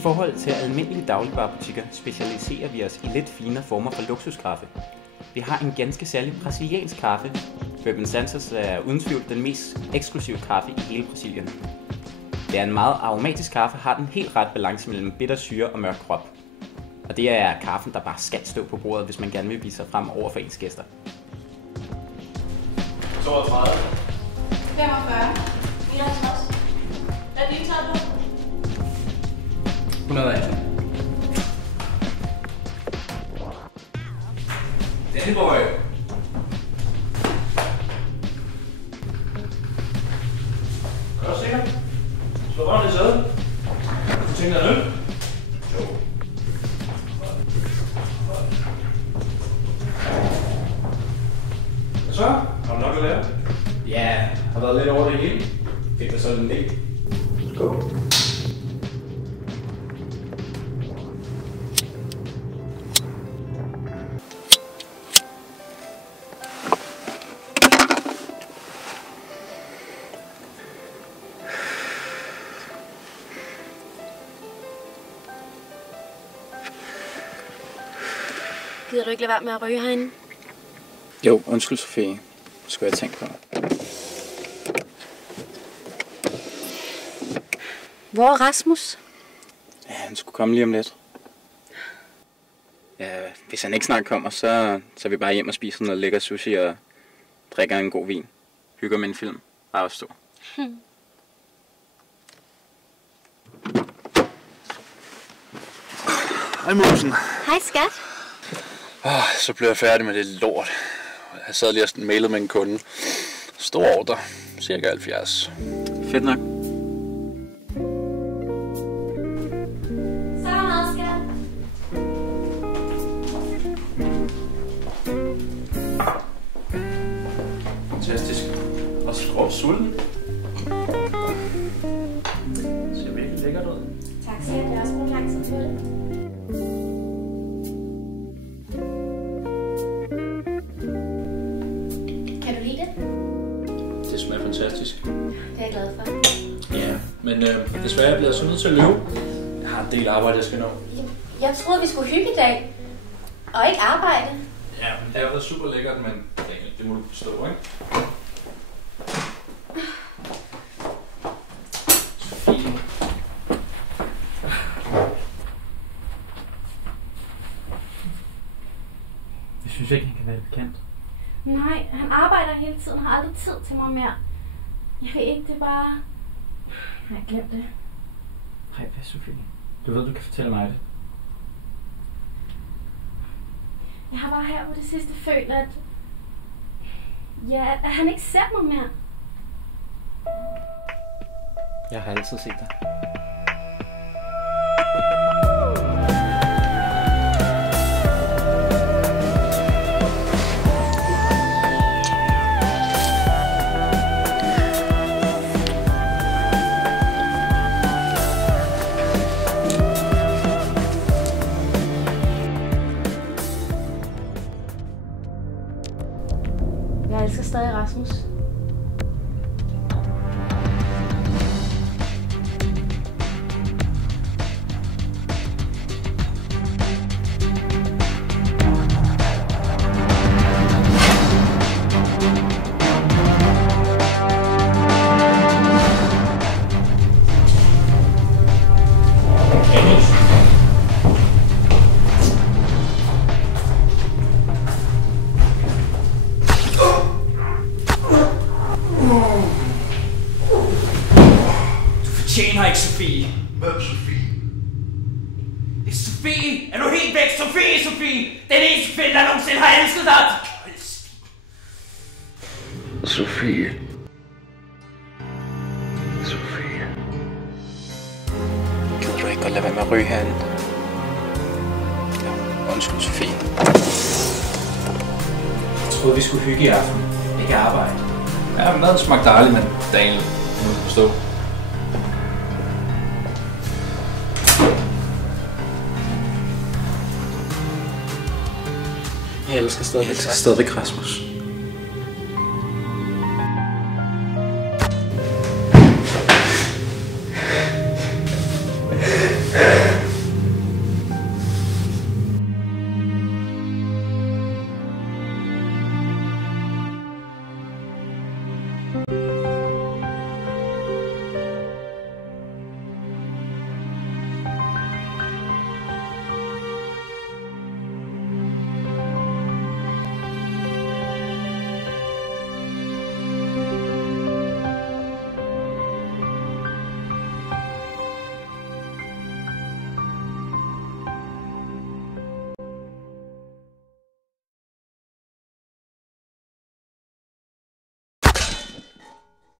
forhold til almindelige dagligvarebutikker specialiserer vi os i lidt finere former for luksuskaffe. Vi har en ganske særlig brasiliansk kaffe. Bourbon Santos er uden tvivl den mest eksklusive kaffe i hele Brasilien. Det er en meget aromatisk kaffe, har den helt ret balance mellem bitter syre og mørk krop. Og det er kaffen, der bare skal stå på bordet, hvis man gerne vil vise sig frem over for ens gæster. 32. 45. 59. Hvad er det, I tager på? 118. Danny boy. Er du sikker? Slå røven i sædet. Du tænker dig en øl? Jo. Hvad så? Har du nok at lave? Ja, har været lidt over det hele. Fik dig så en del. Skål. Gider du ikke lade være med at ryge herinde? Jo, undskyld Sofie. Det skulle jeg tænke på. Hvor er Rasmus? Ja, han skulle komme lige om lidt. Ja, hvis han ikke snart kommer, så er vi bare hjem og spiser noget lækker sushi og drikker en god vin. Hygger med en film. Bare at stå. Hej Musen. Hej skat. Så blev jeg færdig med det lort. Jeg sad lige og mailet med en kunde. Stor ordre. Cirka 70. Fedt nok. Så er der mad, skat. Fantastisk. Og skrub sulten. Ser virkelig lækkert ud. Tak skat, jeg har også brugt lang tid på det. Kan du lide det? Det smager fantastisk. Det er jeg glad for. Ja, men desværre bliver jeg så nødt til at løbe. Jeg har en del arbejde, jeg skal nå. Jeg troede, vi skulle hygge i dag. Og ikke arbejde. Ja, men det har været super lækkert, men det må du forstå, ikke? Sofie. Jeg synes ikke, han kan være bekendt. Nej, han arbejder hele tiden og har aldrig tid til mig mere. Jeg ved ikke, det er bare... Jeg har glemt det. Hej, hvad Sofie? Du ved, du kan fortælle mig det. Jeg har bare her på det sidste følt, at... Ja, at han ikke ser mig mere. Jeg har altid set dig. Jeg elsker stadig Rasmus. Tjener ikke Sofie. Hvem Sofie? Det er Sofie! Er du helt væk? Sofie! Den eneste kvinde, der nogensinde har elsket dig! Sofie. Sofie. Gider du ikke godt lade være med at ryge herinde? Ja, undskyld Sofie. Jeg troede, vi skulle hygge i aften. Ikke arbejde. Ja, maden smagte dejligt, men Daniel, må du forstå. Jeg elsker stadigvæk Rasmus.